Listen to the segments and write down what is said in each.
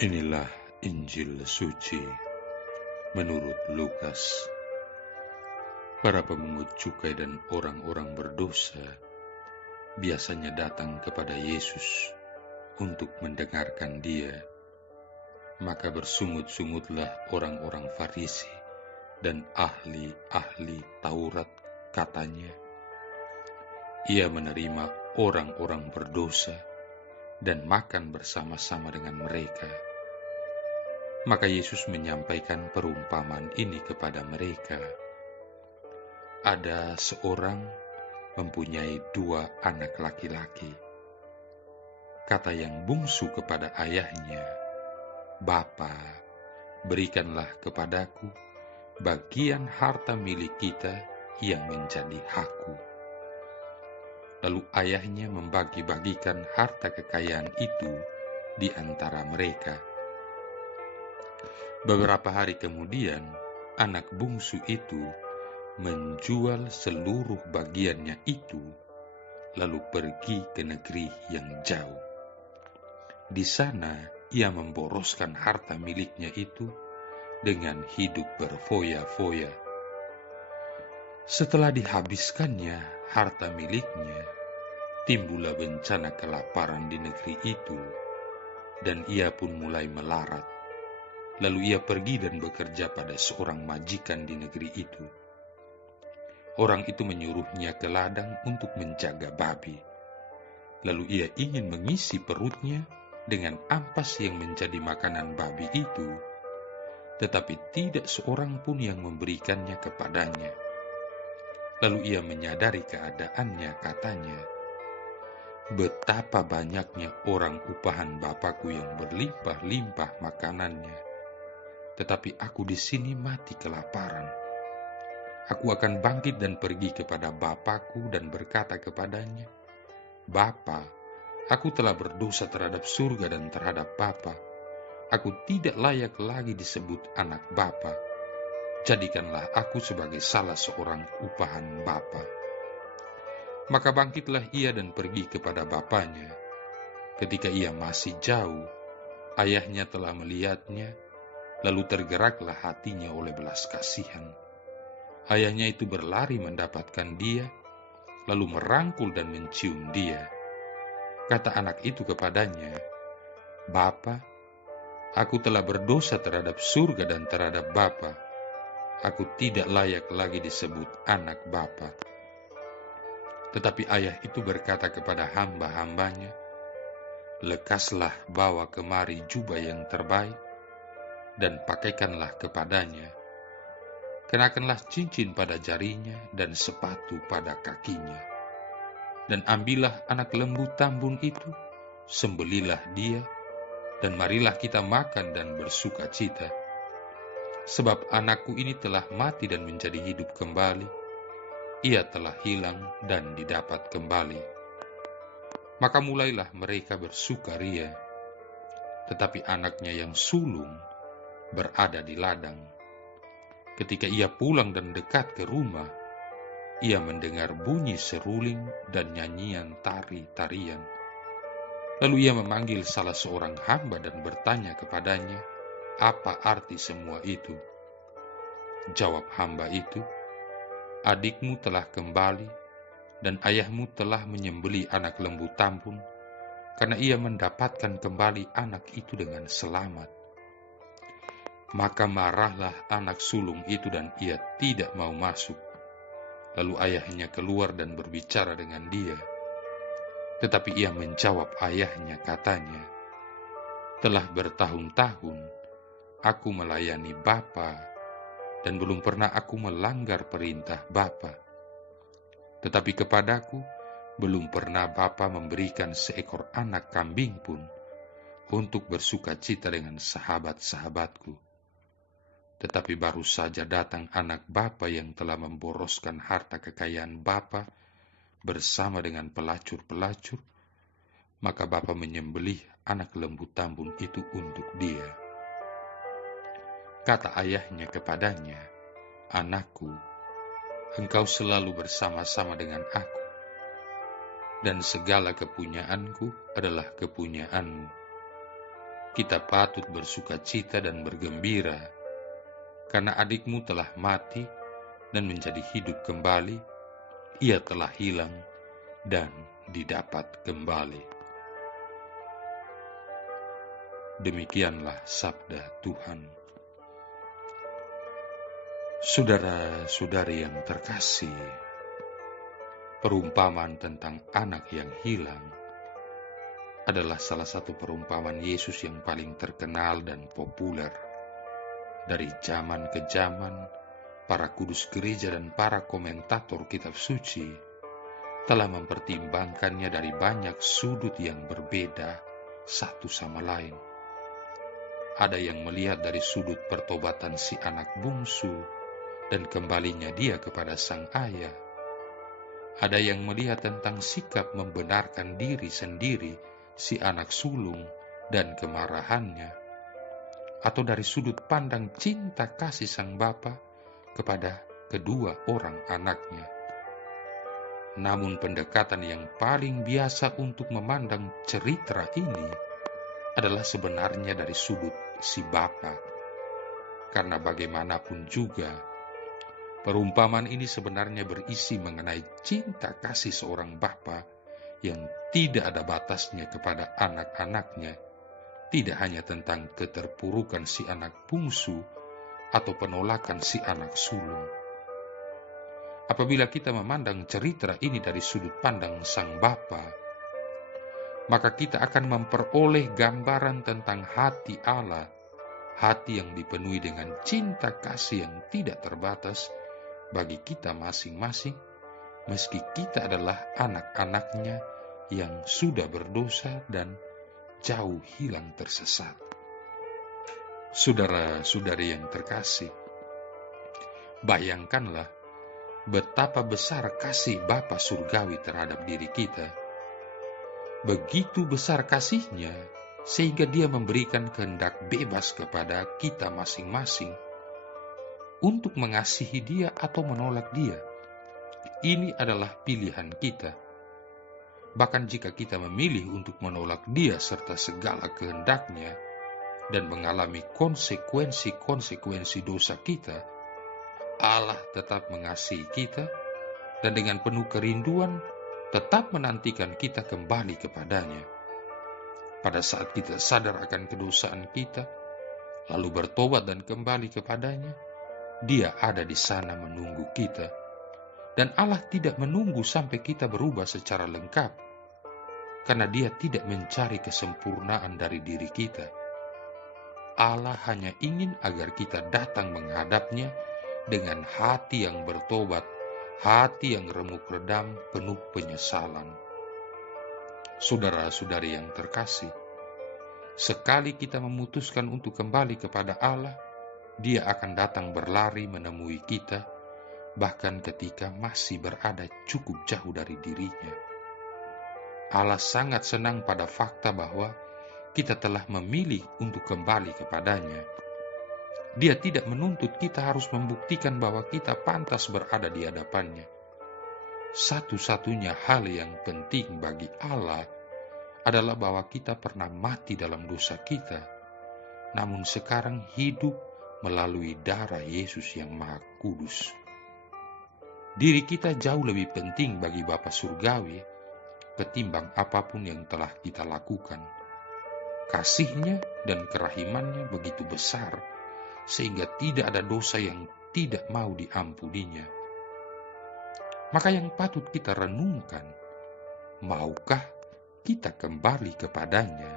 Inilah Injil suci menurut Lukas. Para pemungut cukai dan orang-orang berdosa biasanya datang kepada Yesus untuk mendengarkan Dia. Maka bersungut-sungutlah orang-orang Farisi dan ahli-ahli Taurat, katanya, Ia menerima orang-orang berdosa dan makan bersama-sama dengan mereka. Maka Yesus menyampaikan perumpamaan ini kepada mereka. Ada seorang mempunyai 2 anak laki-laki. Kata yang bungsu kepada ayahnya, "Bapa, berikanlah kepadaku bagian harta milik kita yang menjadi hakku." Lalu ayahnya membagi-bagikan harta kekayaan itu di antara mereka. Beberapa hari kemudian, anak bungsu itu menjual seluruh bagiannya itu, lalu pergi ke negeri yang jauh. Di sana ia memboroskan harta miliknya itu dengan hidup berfoya-foya. Setelah dihabiskannya harta miliknya, timbullah bencana kelaparan di negeri itu, dan ia pun mulai melarat. Lalu ia pergi dan bekerja pada seorang majikan di negeri itu. Orang itu menyuruhnya ke ladang untuk menjaga babi. Lalu ia ingin mengisi perutnya dengan ampas yang menjadi makanan babi itu, tetapi tidak seorang pun yang memberikannya kepadanya. Lalu ia menyadari keadaannya, katanya, "Betapa banyaknya orang upahan Bapakku yang berlimpah-limpah makanannya, tetapi aku di sini mati kelaparan. Aku akan bangkit dan pergi kepada Bapakku dan berkata kepadanya, Bapa, aku telah berdosa terhadap surga dan terhadap Bapa. Aku tidak layak lagi disebut anak Bapa. Jadikanlah aku sebagai salah seorang upahan Bapa." Maka bangkitlah ia dan pergi kepada bapanya. Ketika ia masih jauh, ayahnya telah melihatnya, lalu tergeraklah hatinya oleh belas kasihan. Ayahnya itu berlari mendapatkan dia, lalu merangkul dan mencium dia. Kata anak itu kepadanya, "Bapa, aku telah berdosa terhadap surga dan terhadap Bapa. Aku tidak layak lagi disebut anak Bapa." Tetapi ayah itu berkata kepada hamba-hambanya, "Lekaslah bawa kemari jubah yang terbaik, dan pakaikanlah kepadanya. Kenakanlah cincin pada jarinya dan sepatu pada kakinya. Dan ambillah anak lembu tambun itu, sembelilah dia, dan marilah kita makan dan bersuka cita. Sebab anakku ini telah mati dan menjadi hidup kembali. Ia telah hilang dan didapat kembali." Maka mulailah mereka bersukaria. Tetapi anaknya yang sulung berada di ladang. Ketika ia pulang dan dekat ke rumah, ia mendengar bunyi seruling dan nyanyian tari-tarian. Lalu ia memanggil salah seorang hamba dan bertanya kepadanya, "Apa arti semua itu?" Jawab hamba itu, "Adikmu telah kembali, dan ayahmu telah menyembelih anak lembu tambun, karena ia mendapatkan kembali anak itu dengan selamat." Maka marahlah anak sulung itu dan ia tidak mau masuk. Lalu ayahnya keluar dan berbicara dengan dia. Tetapi ia menjawab ayahnya, katanya, "Telah bertahun-tahun aku melayani Bapa, dan belum pernah aku melanggar perintah Bapa. Tetapi kepadaku belum pernah Bapa memberikan seekor anak kambing pun untuk bersuka cita dengan sahabat-sahabatku. Tetapi baru saja datang anak Bapa yang telah memboroskan harta kekayaan Bapa bersama dengan pelacur-pelacur, maka Bapa menyembelih anak lembu tambun itu untuk dia." Kata ayahnya kepadanya, "Anakku, engkau selalu bersama-sama dengan aku, dan segala kepunyaanku adalah kepunyaanmu. Kita patut bersukacita dan bergembira, karena adikmu telah mati dan menjadi hidup kembali. Ia telah hilang dan didapat kembali. Demikianlah sabda Tuhan. Saudara-saudari yang terkasih, perumpamaan tentang anak yang hilang adalah salah satu perumpamaan Yesus yang paling terkenal dan populer. Dari zaman ke zaman, para kudus gereja dan para komentator kitab suci telah mempertimbangkannya dari banyak sudut yang berbeda satu sama lain. Ada yang melihat dari sudut pertobatan si anak bungsu dan kembalinya dia kepada sang ayah. Ada yang melihat tentang sikap membenarkan diri sendiri si anak sulung dan kemarahannya, atau dari sudut pandang cinta kasih sang bapa kepada kedua orang anaknya. Namun pendekatan yang paling biasa untuk memandang cerita ini adalah sebenarnya dari sudut si bapa, karena bagaimanapun juga perumpamaan ini sebenarnya berisi mengenai cinta kasih seorang bapa yang tidak ada batasnya kepada anak-anaknya, tidak hanya tentang keterpurukan si anak bungsu atau penolakan si anak sulung. Apabila kita memandang cerita ini dari sudut pandang sang bapa, maka kita akan memperoleh gambaran tentang hati Allah, hati yang dipenuhi dengan cinta kasih yang tidak terbatas bagi kita masing-masing, meski kita adalah anak-anaknya yang sudah berdosa dan jauh hilang tersesat. Saudara-saudari yang terkasih, bayangkanlah betapa besar kasih Bapa Surgawi terhadap diri kita. Begitu besar kasihnya, sehingga dia memberikan kehendak bebas kepada kita masing-masing untuk mengasihi dia atau menolak dia. Ini adalah pilihan kita. Bahkan jika kita memilih untuk menolak dia serta segala kehendaknya dan mengalami konsekuensi-konsekuensi dosa kita, Allah tetap mengasihi kita dan dengan penuh kerinduan tetap menantikan kita kembali kepadanya. Pada saat kita sadar akan kedosaan kita, lalu bertobat dan kembali kepadanya, Dia ada di sana menunggu kita. Dan Allah tidak menunggu sampai kita berubah secara lengkap, karena Dia tidak mencari kesempurnaan dari diri kita. Allah hanya ingin agar kita datang menghadapnya dengan hati yang bertobat, hati yang remuk redam, penuh penyesalan. Saudara-saudari yang terkasih, sekali kita memutuskan untuk kembali kepada Allah, Dia akan datang berlari menemui kita, bahkan ketika masih berada cukup jauh dari dirinya. Allah sangat senang pada fakta bahwa kita telah memilih untuk kembali kepadanya. Dia tidak menuntut kita harus membuktikan bahwa kita pantas berada di hadapannya. Satu-satunya hal yang penting bagi Allah adalah bahwa kita pernah mati dalam dosa kita, namun sekarang hidup melalui darah Yesus yang Maha Kudus. Diri kita jauh lebih penting bagi Bapa Surgawi ketimbang apapun yang telah kita lakukan. Kasih-Nya dan kerahiman-Nya begitu besar, sehingga tidak ada dosa yang tidak mau diampuninya. Maka yang patut kita renungkan, maukah kita kembali kepadanya,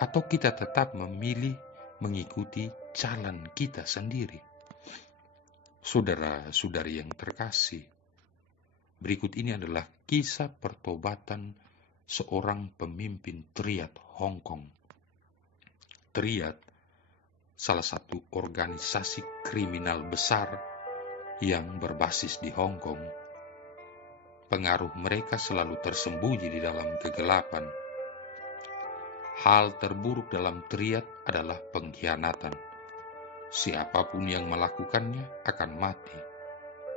atau kita tetap memilih mengikuti jalan kita sendiri? Saudara-saudari yang terkasih, berikut ini adalah kisah pertobatan seorang pemimpin triad Hong Kong. Triad salah satu organisasi kriminal besar yang berbasis di Hong Kong. Pengaruh mereka selalu tersembunyi di dalam kegelapan. Hal terburuk dalam triad adalah pengkhianatan. Siapapun yang melakukannya akan mati.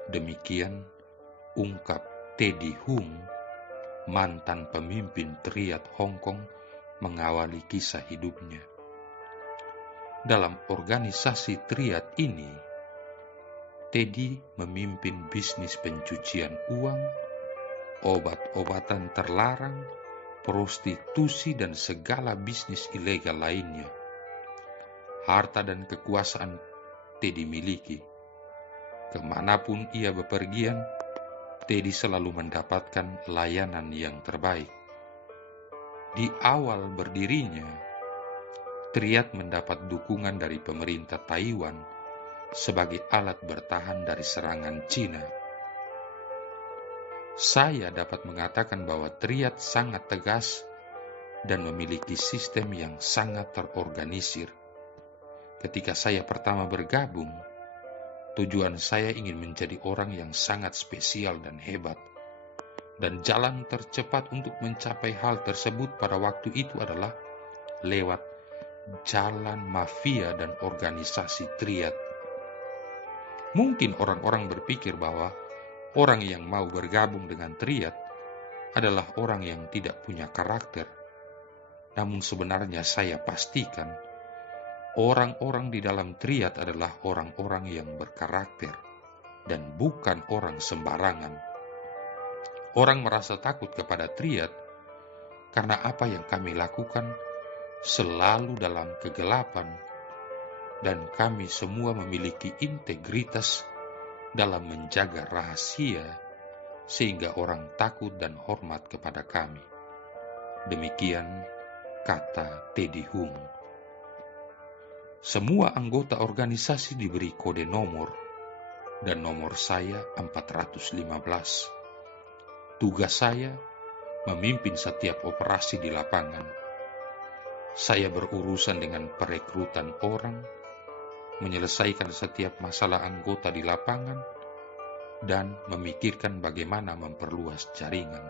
Demikian ungkap Teddy Hung, mantan pemimpin triad Hong Kong mengawali kisah hidupnya. Dalam organisasi triad ini, Teddy memimpin bisnis pencucian uang, obat-obatan terlarang, prostitusi, dan segala bisnis ilegal lainnya. Harta dan kekuasaan Teddy miliki. Kemanapun ia bepergian, Teddy selalu mendapatkan layanan yang terbaik. Di awal berdirinya, Triad mendapat dukungan dari pemerintah Taiwan sebagai alat bertahan dari serangan Cina. Saya dapat mengatakan bahwa Triad sangat tegas dan memiliki sistem yang sangat terorganisir. Ketika saya pertama bergabung, tujuan saya ingin menjadi orang yang sangat spesial dan hebat. Dan jalan tercepat untuk mencapai hal tersebut pada waktu itu adalah lewat jalan mafia dan organisasi triad. Mungkin orang-orang berpikir bahwa orang yang mau bergabung dengan triad adalah orang yang tidak punya karakter. Namun sebenarnya saya pastikan orang-orang di dalam triad adalah orang-orang yang berkarakter dan bukan orang sembarangan. Orang merasa takut kepada triad karena apa yang kami lakukan selalu dalam kegelapan, dan kami semua memiliki integritas dalam menjaga rahasia sehingga orang takut dan hormat kepada kami. Demikian kata Teddy Hung. Semua anggota organisasi diberi kode nomor, dan nomor saya 415. Tugas saya memimpin setiap operasi di lapangan. Saya berurusan dengan perekrutan orang, menyelesaikan setiap masalah anggota di lapangan, dan memikirkan bagaimana memperluas jaringan.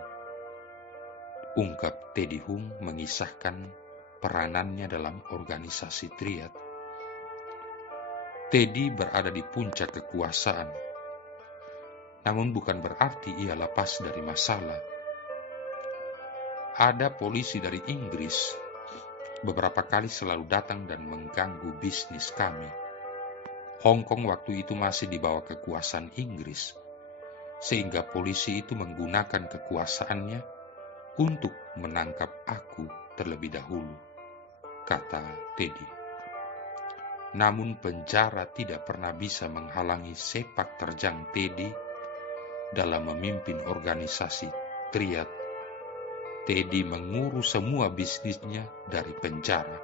Ungkap Teddy Hung mengisahkan peranannya dalam organisasi triad. Teddy berada di puncak kekuasaan, namun bukan berarti ia lepas dari masalah. Ada polisi dari Inggris beberapa kali selalu datang dan mengganggu bisnis kami. Hong Kong waktu itu masih di bawah kekuasaan Inggris, sehingga polisi itu menggunakan kekuasaannya untuk menangkap aku terlebih dahulu, kata Teddy. Namun penjara tidak pernah bisa menghalangi sepak terjang Teddy dalam memimpin organisasi triad. Teddy mengurus semua bisnisnya dari penjara.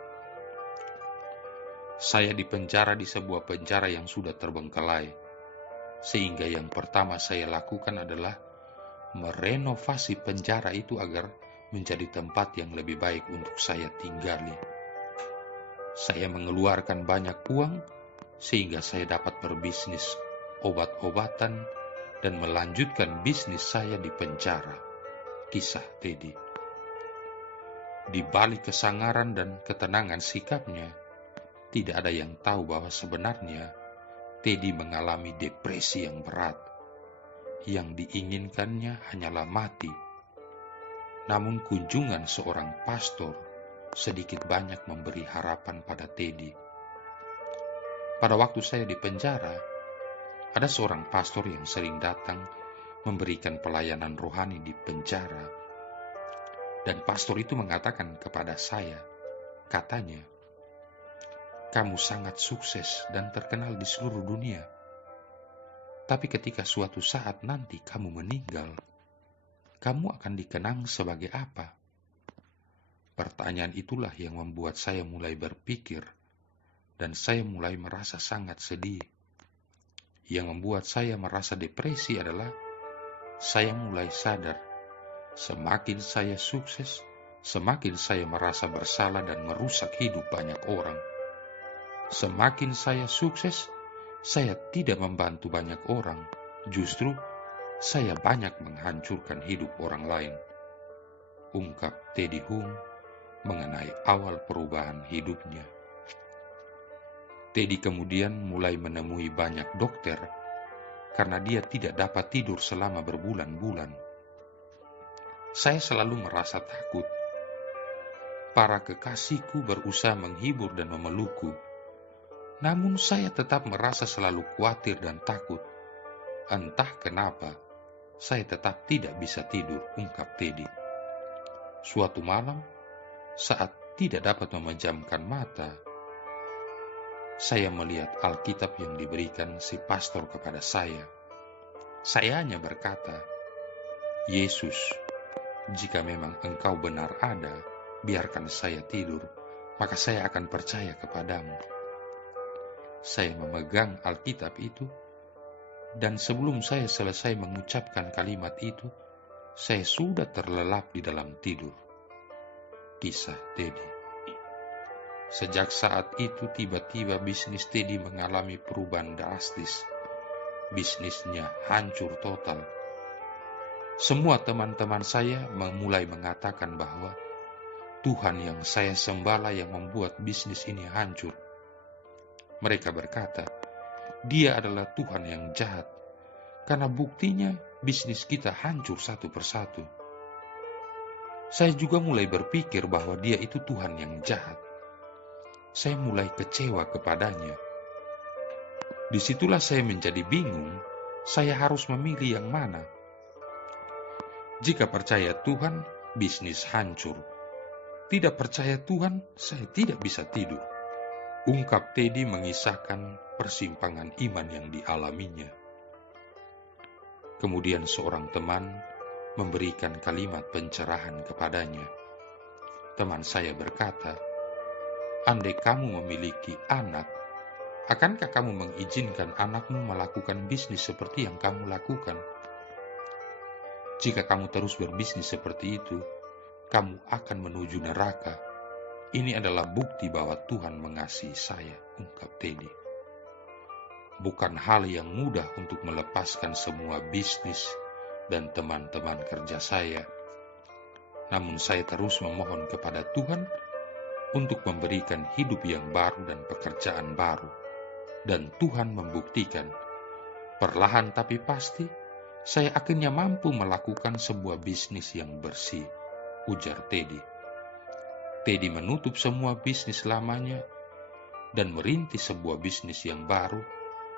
Saya dipenjara di sebuah penjara yang sudah terbengkalai, sehingga yang pertama saya lakukan adalah merenovasi penjara itu agar menjadi tempat yang lebih baik untuk saya tinggali. Saya mengeluarkan banyak uang sehingga saya dapat berbisnis obat-obatan dan melanjutkan bisnis saya di penjara, kisah Teddy. Di balik kesangaran dan ketenangan sikapnya, tidak ada yang tahu bahwa sebenarnya Teddy mengalami depresi yang berat. Yang diinginkannya hanyalah mati. Namun kunjungan seorang pastor sedikit banyak memberi harapan pada Teddy. Pada waktu saya di penjara, ada seorang pastor yang sering datang memberikan pelayanan rohani di penjara. Dan pastor itu mengatakan kepada saya, katanya, "Kamu sangat sukses dan terkenal di seluruh dunia. Tapi ketika suatu saat nanti kamu meninggal, kamu akan dikenang sebagai apa?" Pertanyaan itulah yang membuat saya mulai berpikir, dan saya mulai merasa sangat sedih. Yang membuat saya merasa depresi adalah saya mulai sadar, semakin saya sukses, semakin saya merasa bersalah dan merusak hidup banyak orang. Semakin saya sukses, saya tidak membantu banyak orang, justru saya banyak menghancurkan hidup orang lain. Ungkap Teddy Hung mengenai awal perubahan hidupnya. Teddy kemudian mulai menemui banyak dokter karena dia tidak dapat tidur selama berbulan-bulan. Saya selalu merasa takut para kekasihku berusaha menghibur dan memelukku. Namun saya tetap merasa selalu khawatir dan takut. Entah kenapa, saya tetap tidak bisa tidur, ungkap Teddy. Suatu malam, saat tidak dapat memejamkan mata, saya melihat Alkitab yang diberikan si pastor kepada saya. Saya hanya berkata, "Yesus, jika memang Engkau benar ada, biarkan saya tidur, maka saya akan percaya kepadamu." Saya memegang Alkitab itu, dan sebelum saya selesai mengucapkan kalimat itu, saya sudah terlelap di dalam tidur. Kisah Teddy. Sejak saat itu tiba-tiba bisnis Teddy mengalami perubahan drastis. Bisnisnya hancur total. Semua teman-teman saya mulai mengatakan bahwa Tuhan yang saya sembahlah yang membuat bisnis ini hancur. Mereka berkata, Dia adalah Tuhan yang jahat, karena buktinya bisnis kita hancur satu persatu. Saya juga mulai berpikir bahwa Dia itu Tuhan yang jahat. Saya mulai kecewa kepadanya. Disitulah saya menjadi bingung, saya harus memilih yang mana. Jika percaya Tuhan, bisnis hancur. Tidak percaya Tuhan, saya tidak bisa tidur. Ungkap Teddy mengisahkan persimpangan iman yang dialaminya. Kemudian seorang teman memberikan kalimat pencerahan kepadanya. Teman saya berkata, "Andai kamu memiliki anak, akankah kamu mengizinkan anakmu melakukan bisnis seperti yang kamu lakukan? Jika kamu terus berbisnis seperti itu, kamu akan menuju neraka. Ini adalah bukti bahwa Tuhan mengasihi saya," ungkap Teddy. Bukan hal yang mudah untuk melepaskan semua bisnis dan teman-teman kerja saya. Namun saya terus memohon kepada Tuhan untuk memberikan hidup yang baru dan pekerjaan baru. Dan Tuhan membuktikan, perlahan tapi pasti, saya akhirnya mampu melakukan sebuah bisnis yang bersih, ujar Teddy. Teddy menutup semua bisnis lamanya dan merintis sebuah bisnis yang baru,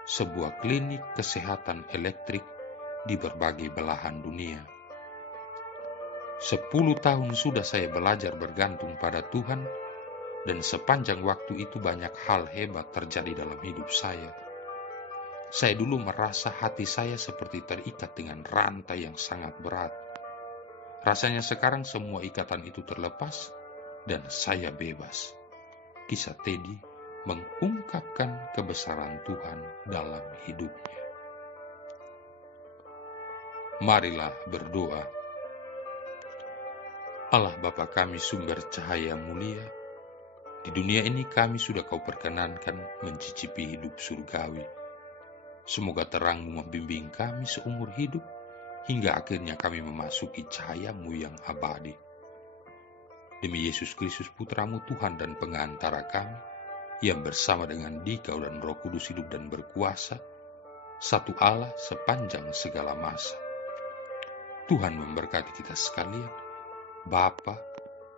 sebuah klinik kesehatan elektrik di berbagai belahan dunia. 10 tahun sudah saya belajar bergantung pada Tuhan, dan sepanjang waktu itu banyak hal hebat terjadi dalam hidup saya. Saya dulu merasa hati saya seperti terikat dengan rantai yang sangat berat. Rasanya sekarang semua ikatan itu terlepas, dan saya bebas. Kisah Teddy mengungkapkan kebesaran Tuhan dalam hidupnya. Marilah berdoa. Allah Bapa kami sumber cahaya mulia, di dunia ini kami sudah Kau perkenankan mencicipi hidup surgawi. Semoga terang-Mu membimbing kami seumur hidup, hingga akhirnya kami memasuki cahaya-Mu yang abadi. Demi Yesus Kristus Putra-Mu Tuhan dan pengantara kami, yang bersama dengan Dikau dan Roh Kudus hidup dan berkuasa, satu Allah sepanjang segala masa. Tuhan memberkati kita sekalian, Bapa,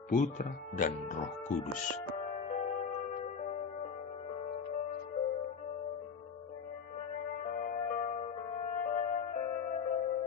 Putra, dan Roh Kudus.